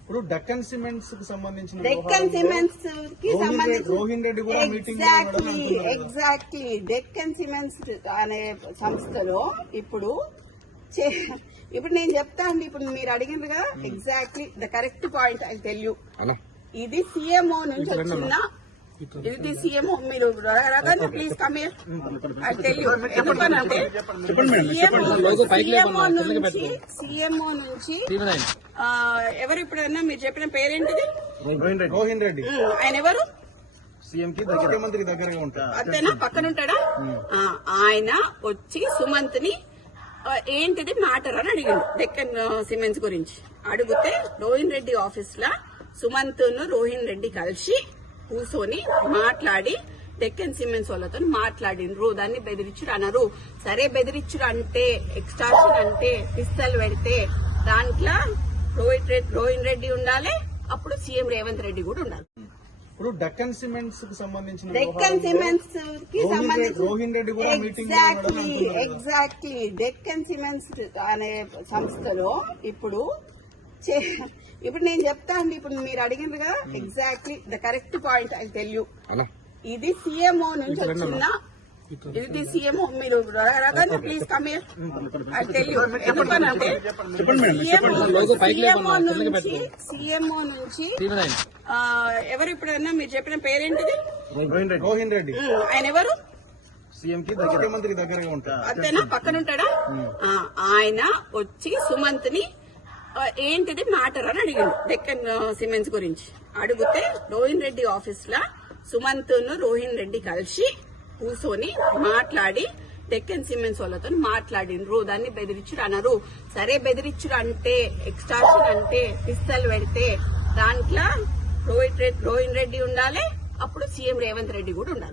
ఇప్పుడు డెక్కన్ సిమెంట్స్ కి సంబంధించిన రోహిన్ రెడ్డి కూడా మీటింగ్ ఎగ్జాక్ట్లీ డెక్కన్ సిమెంట్స్ అనే సంస్థలో ఇప్పుడు నేను చెప్తా అండి. ఇప్పుడు మీరు అడిగినగా exactly the correct point I tell you. ఇది సీఎంఓ నుంచి వచ్చిన ఇది సీఎంఓ మీరు please come here I tell you. ఎందుకనంటే సీఎంఓ నుంచి ఎవరు ఇప్పుడన్నా మీరు చెప్పిన పేరేంటిది? రోహిన్ రెడ్డి. ఆయన ఎవరు? సీఎం కి ముఖ్యమంత్రి దగ్గరగా ఉంటారు. అంతేనా? పక్కన ఉంటాడా? ఆయన వచ్చి సుమంత్ ని ఏంటిది మ్యాటర్ అని అడిగాడు డెక్కన్ సిమెంట్స్ గురించి. అడిగితే రోహిన్ రెడ్డి ఆఫీస్ లా సుమంత్ రోహిన్ రెడ్డి కలిసి కూర్చొని మాట్లాడి డెక్కన్ సిమెంట్స్ వాళ్ళతో మాట్లాడినరు. దాన్ని బెదిరించుడు అన్నారు. సరే బెదిరించుడు అంటే ఎక్స్టార్షన్ అంటే పిస్తల్ పెడితే దాంట్లో రోహిన్ రెడ్డి ఉండాలి, అప్పుడు సీఎం రేవంత్ రెడ్డి కూడా ఉండాలి. ఇప్పుడు డెక్కన్ సిమెంట్స్ కి సంబంధించిన రోహిన్ రెడ్డి కూడా మీటింగ్ ఎగ్జాక్ట్లీ డెక్కన్ సిమెంట్స్ అనే సంస్థలో ఇప్పుడు నేను చెప్తా అండి. ఇప్పుడు మీరు అడిగినగా exactly the correct point I tell you. ఇది సీఎంఓ నుంచి వచ్చిన ఇది సీఎంఓ మీరు please come here I tell you. ఎందుకనంటే సీఎంఓ నుంచి ఎవరు ఇప్పుడన్నా మీరు చెప్పిన పేరేంటిది? రోహిన్ రెడ్డి. ఆయన ఎవరు? సీఎం కి ముఖ్యమంత్రి దగ్గరగా ఉంటారు. అంతేనా? పక్కన ఉంటాడా? ఆయన వచ్చి సుమంత్ ని ఏంటిది మ్యాటర్ అని అడిగాడు డెక్కన్ సిమెంట్స్ గురించి. అడిగితే రోహిన్ రెడ్డి ఆఫీస్ లా సుమంత్ రోహిన్ రెడ్డి కలిసి కూర్చొని మాట్లాడి డెక్కన్ సిమెంట్స్ వాళ్ళతో మాట్లాడినరు. దాన్ని బెదిరించుడు అన్నారు. సరే బెదిరించుడు అంటే ఎక్స్టార్షన్ అంటే పిస్తల్ పెడితే దాంట్లో రోహిన్ రెడ్డి ఉండాలి, అప్పుడు సీఎం రేవంత్ రెడ్డి కూడా ఉండాలి.